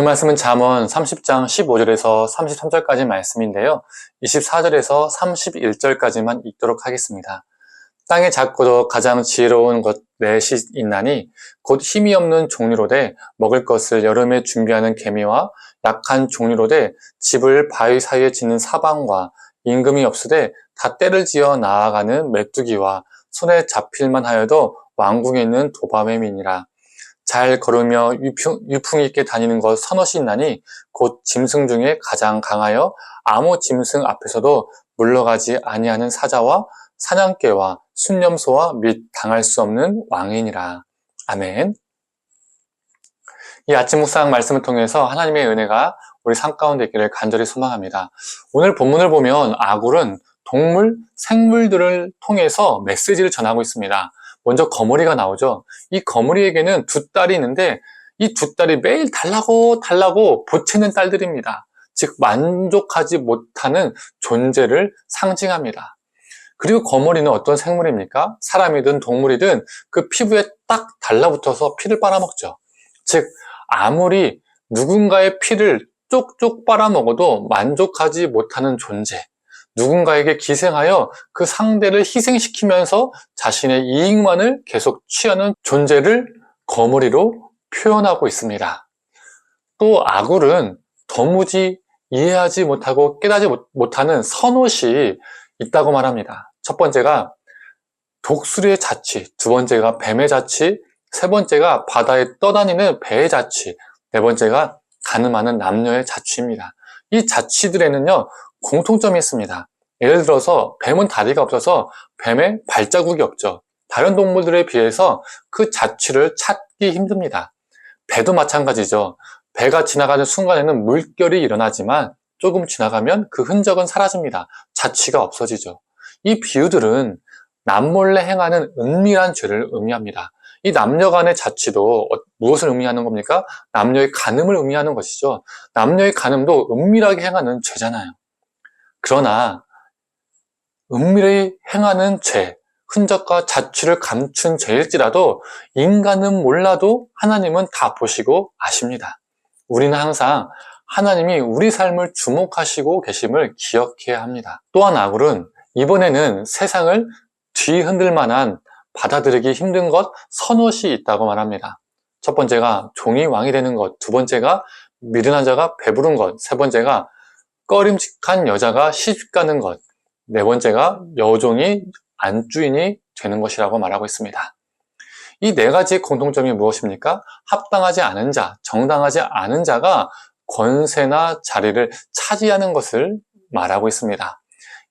오늘 말씀은 잠언 30장 15절에서 33절까지 말씀인데요. 24절에서 31절까지만 읽도록 하겠습니다. 땅에 작고도 가장 지혜로운 것 넷이 있나니 곧 힘이 없는 종류로되 먹을 것을 여름에 준비하는 개미와 약한 종류로되 집을 바위 사이에 짓는 사방과 임금이 없으되 다 때를 지어 나아가는 메뚜기와 손에 잡힐만 하여도 왕궁에 있는 도마뱀이니라. 잘 걸으며 유풍 있게 다니는 것 서너시 있나니 곧 짐승 중에 가장 강하여 아무 짐승 앞에서도 물러가지 아니하는 사자와 사냥개와 순념소와 및 당할 수 없는 왕이니라. 아멘. 이 아침 묵상 말씀을 통해서 하나님의 은혜가 우리 삶 가운데 있기를 간절히 소망합니다. 오늘 본문을 보면 아굴은 동물, 생물들을 통해서 메시지를 전하고 있습니다. 먼저 거머리가 나오죠. 이 거머리에게는 두 딸이 있는데 이 두 딸이 매일 달라고 보채는 딸들입니다. 즉 만족하지 못하는 존재를 상징합니다. 그리고 거머리는 어떤 생물입니까? 사람이든 동물이든 그 피부에 딱 달라붙어서 피를 빨아먹죠. 즉 아무리 누군가의 피를 쪽쪽 빨아먹어도 만족하지 못하는 존재, 누군가에게 기생하여 그 상대를 희생시키면서 자신의 이익만을 계속 취하는 존재를 거머리로 표현하고 있습니다. 또 아굴은 도무지 이해하지 못하고 깨닫지 못하는 선옷이 있다고 말합니다. 첫 번째가 독수리의 자취, 두 번째가 뱀의 자취, 세 번째가 바다에 떠다니는 배의 자취, 네 번째가 가늠하는 남녀의 자취입니다. 이 자취들에는요 공통점이 있습니다. 예를 들어서 뱀은 다리가 없어서 뱀의 발자국이 없죠. 다른 동물들에 비해서 그 자취를 찾기 힘듭니다. 배도 마찬가지죠. 배가 지나가는 순간에는 물결이 일어나지만 조금 지나가면 그 흔적은 사라집니다. 자취가 없어지죠. 이 비유들은 남몰래 행하는 은밀한 죄를 의미합니다. 이 남녀 간의 자취도 무엇을 의미하는 겁니까? 남녀의 간음을 의미하는 것이죠. 남녀의 간음도 은밀하게 행하는 죄잖아요. 그러나 은밀히 행하는 죄, 흔적과 자취를 감춘 죄일지라도 인간은 몰라도 하나님은 다 보시고 아십니다. 우리는 항상 하나님이 우리 삶을 주목하시고 계심을 기억해야 합니다. 또한 아굴은 이번에는 세상을 뒤흔들 만한 받아들이기 힘든 것 서너시 있다고 말합니다. 첫 번째가 종이 왕이 되는 것, 두 번째가 미련한 자가 배부른 것, 세 번째가 꺼림칙한 여자가 시집가는 것, 네 번째가 여종이 안주인이 되는 것이라고 말하고 있습니다. 이 네 가지의 공통점이 무엇입니까? 합당하지 않은 자, 정당하지 않은 자가 권세나 자리를 차지하는 것을 말하고 있습니다.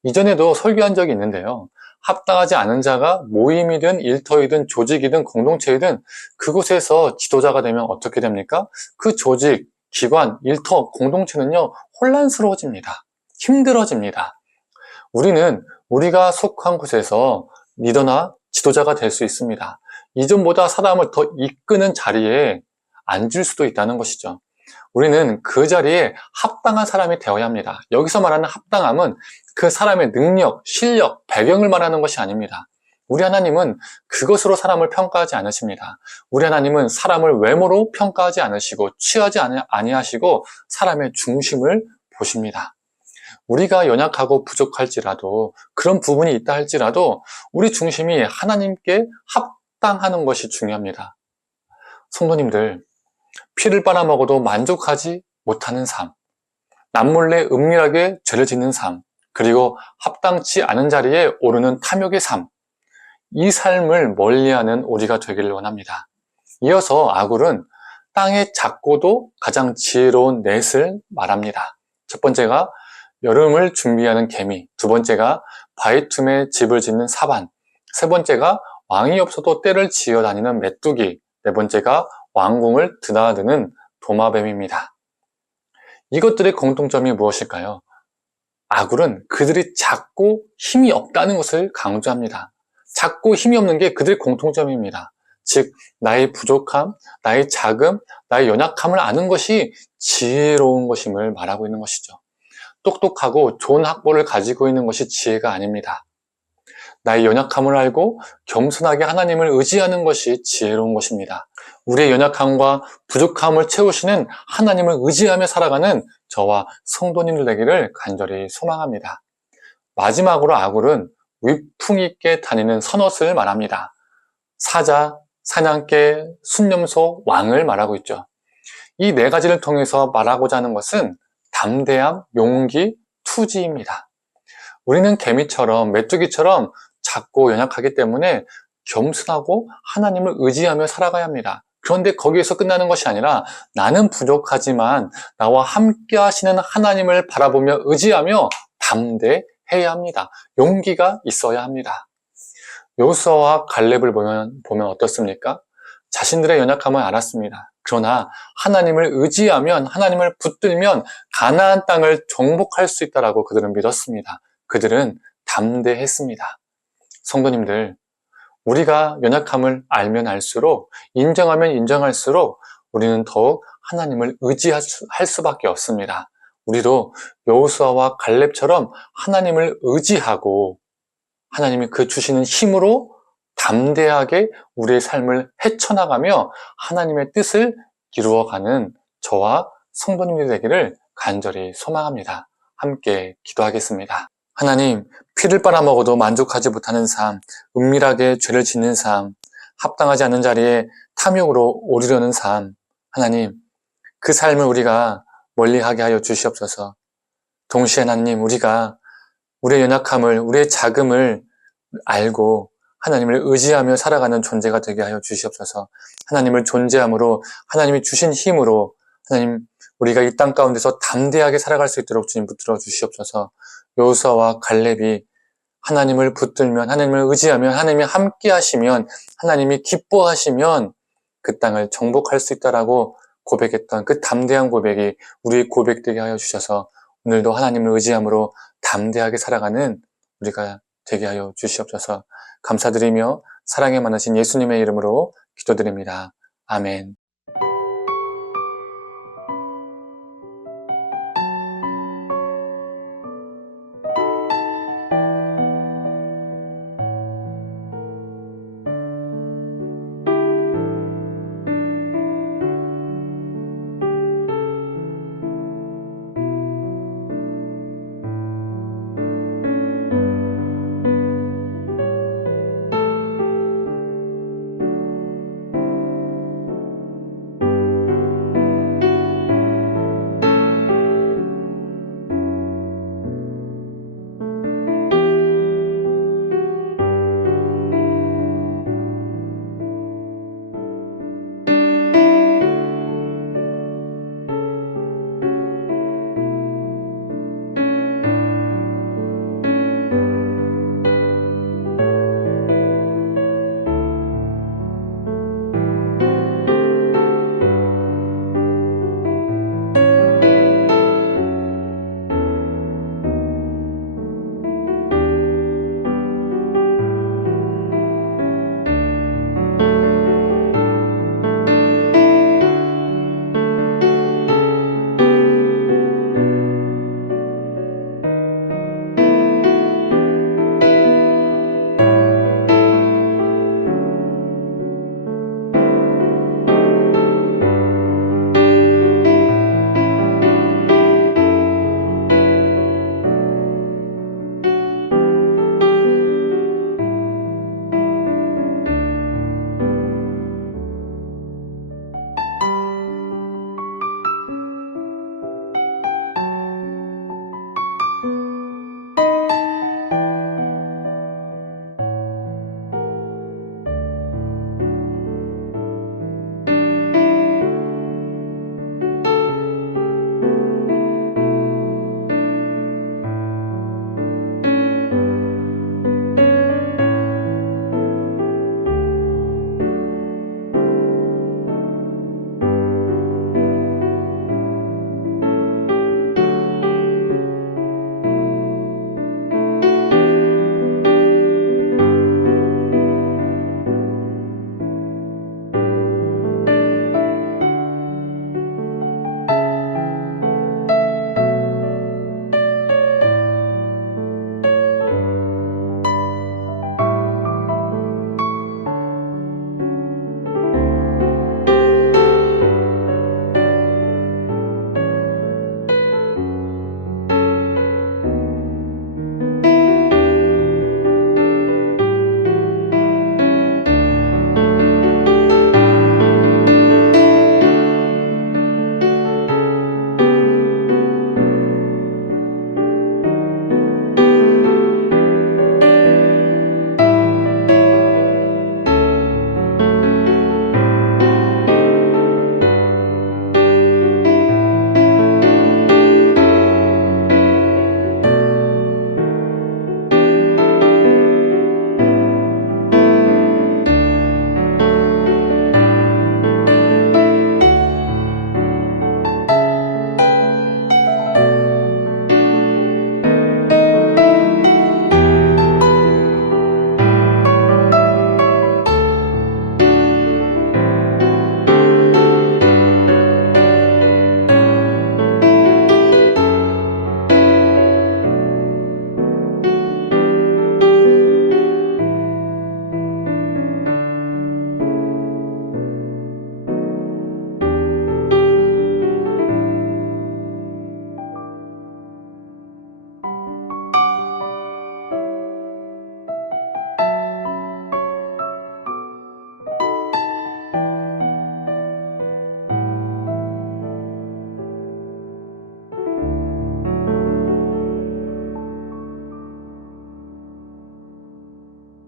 이전에도 설교한 적이 있는데요. 합당하지 않은 자가 모임이든 일터이든 조직이든 공동체이든 그곳에서 지도자가 되면 어떻게 됩니까? 그 조직, 기관, 일터, 공동체는요 혼란스러워집니다. 힘들어집니다. 우리는 우리가 속한 곳에서 리더나 지도자가 될 수 있습니다. 이전보다 사람을 더 이끄는 자리에 앉을 수도 있다는 것이죠. 우리는 그 자리에 합당한 사람이 되어야 합니다. 여기서 말하는 합당함은 그 사람의 능력, 실력, 배경을 말하는 것이 아닙니다. 우리 하나님은 그것으로 사람을 평가하지 않으십니다. 우리 하나님은 사람을 외모로 평가하지 않으시고 취하지 아니하시고 사람의 중심을 보십니다. 우리가 연약하고 부족할지라도 그런 부분이 있다 할지라도 우리 중심이 하나님께 합당하는 것이 중요합니다. 성도님들, 피를 빨아먹어도 만족하지 못하는 삶, 남몰래 은밀하게 죄를 짓는 삶, 그리고 합당치 않은 자리에 오르는 탐욕의 삶, 이 삶을 멀리하는 우리가 되기를 원합니다. 이어서 아굴은 땅에 작고도 가장 지혜로운 넷을 말합니다. 첫 번째가 여름을 준비하는 개미, 두 번째가 바위 틈에 집을 짓는 사반, 세 번째가 왕이 없어도 떼를 지어 다니는 메뚜기, 네 번째가 왕궁을 드나드는 도마뱀입니다. 이것들의 공통점이 무엇일까요? 아굴은 그들이 작고 힘이 없다는 것을 강조합니다. 작고 힘이 없는 게 그들의 공통점입니다. 즉 나의 부족함, 나의 작음, 나의 연약함을 아는 것이 지혜로운 것임을 말하고 있는 것이죠. 똑똑하고 좋은 학벌을 가지고 있는 것이 지혜가 아닙니다. 나의 연약함을 알고 겸손하게 하나님을 의지하는 것이 지혜로운 것입니다. 우리의 연약함과 부족함을 채우시는 하나님을 의지하며 살아가는 저와 성도님들 되기를 간절히 소망합니다. 마지막으로 아굴은 위풍 있게 다니는 선옷을 말합니다. 사자, 사냥개, 순념소, 왕을 말하고 있죠. 이 네 가지를 통해서 말하고자 하는 것은 담대함, 용기, 투지입니다. 우리는 개미처럼 메뚜기처럼 작고 연약하기 때문에 겸손하고 하나님을 의지하며 살아가야 합니다. 그런데 거기에서 끝나는 것이 아니라 나는 부족하지만 나와 함께 하시는 하나님을 바라보며 의지하며 담대해야 합니다. 용기가 있어야 합니다. 여호수아와 갈렙을 보면 어떻습니까? 자신들의 연약함을 알았습니다. 그러나 하나님을 의지하면, 하나님을 붙들면 가나안 땅을 정복할 수 있다라고 그들은 믿었습니다. 그들은 담대했습니다. 성도님들, 우리가 연약함을 알면 알수록, 인정하면 인정할수록 우리는 더욱 하나님을 의지할 수밖에 없습니다. 우리도 여호수아와 갈렙처럼 하나님을 의지하고 하나님이 그 주시는 힘으로 담대하게 우리의 삶을 헤쳐나가며 하나님의 뜻을 이루어가는 저와 성도님들이 되기를 간절히 소망합니다. 함께 기도하겠습니다. 하나님, 피를 빨아먹어도 만족하지 못하는 삶, 은밀하게 죄를 짓는 삶, 합당하지 않는 자리에 탐욕으로 오르려는 삶, 하나님, 그 삶을 우리가 멀리하게 하여 주시옵소서. 동시에 하나님, 우리가 우리의 연약함을, 우리의 작음을 알고 하나님을 의지하며 살아가는 존재가 되게 하여 주시옵소서. 하나님을 존재함으로, 하나님이 주신 힘으로 하나님, 우리가 이 땅 가운데서 담대하게 살아갈 수 있도록 주님 붙들어 주시옵소서. 여호수아와 갈렙이 하나님을 붙들면, 하나님을 의지하면, 하나님이 함께 하시면, 하나님이 기뻐하시면 그 땅을 정복할 수 있다라고 고백했던 그 담대한 고백이 우리의 고백되게 하여 주셔서 오늘도 하나님을 의지함으로 담대하게 살아가는 우리가 되게 하여 주시옵소서. 감사드리며 사랑에 많으신 예수님의 이름으로 기도드립니다. 아멘.